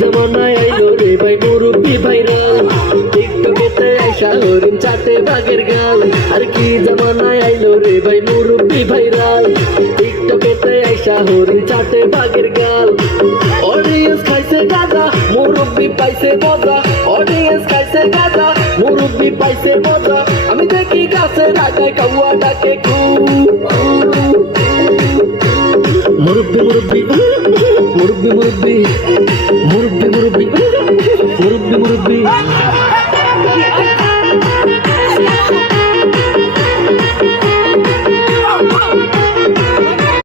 जमानाয় আইলো রে ভাই মুরব্বি ভাইরা টিকটকেতে আইসা হরিণ চাটে বাঘের গাল আর কি জামানায় আইলো রে ভাই মুরব্বি ভাইরা টিকটকেতে আইসা হরিণ চাটে বাঘের গাল অডিয়েন্স খাইছে গাঁজা মুরব্বি পাইছে মজা অডিয়েন্স খাইছে গাঁজা মুরব্বি পাইছে মজা আমি দেখি গাছের আগায় কাউয়া ডাকে কু মুরব্বি মুরব্বি মুরব্বি মুরব্বি মুরব্বি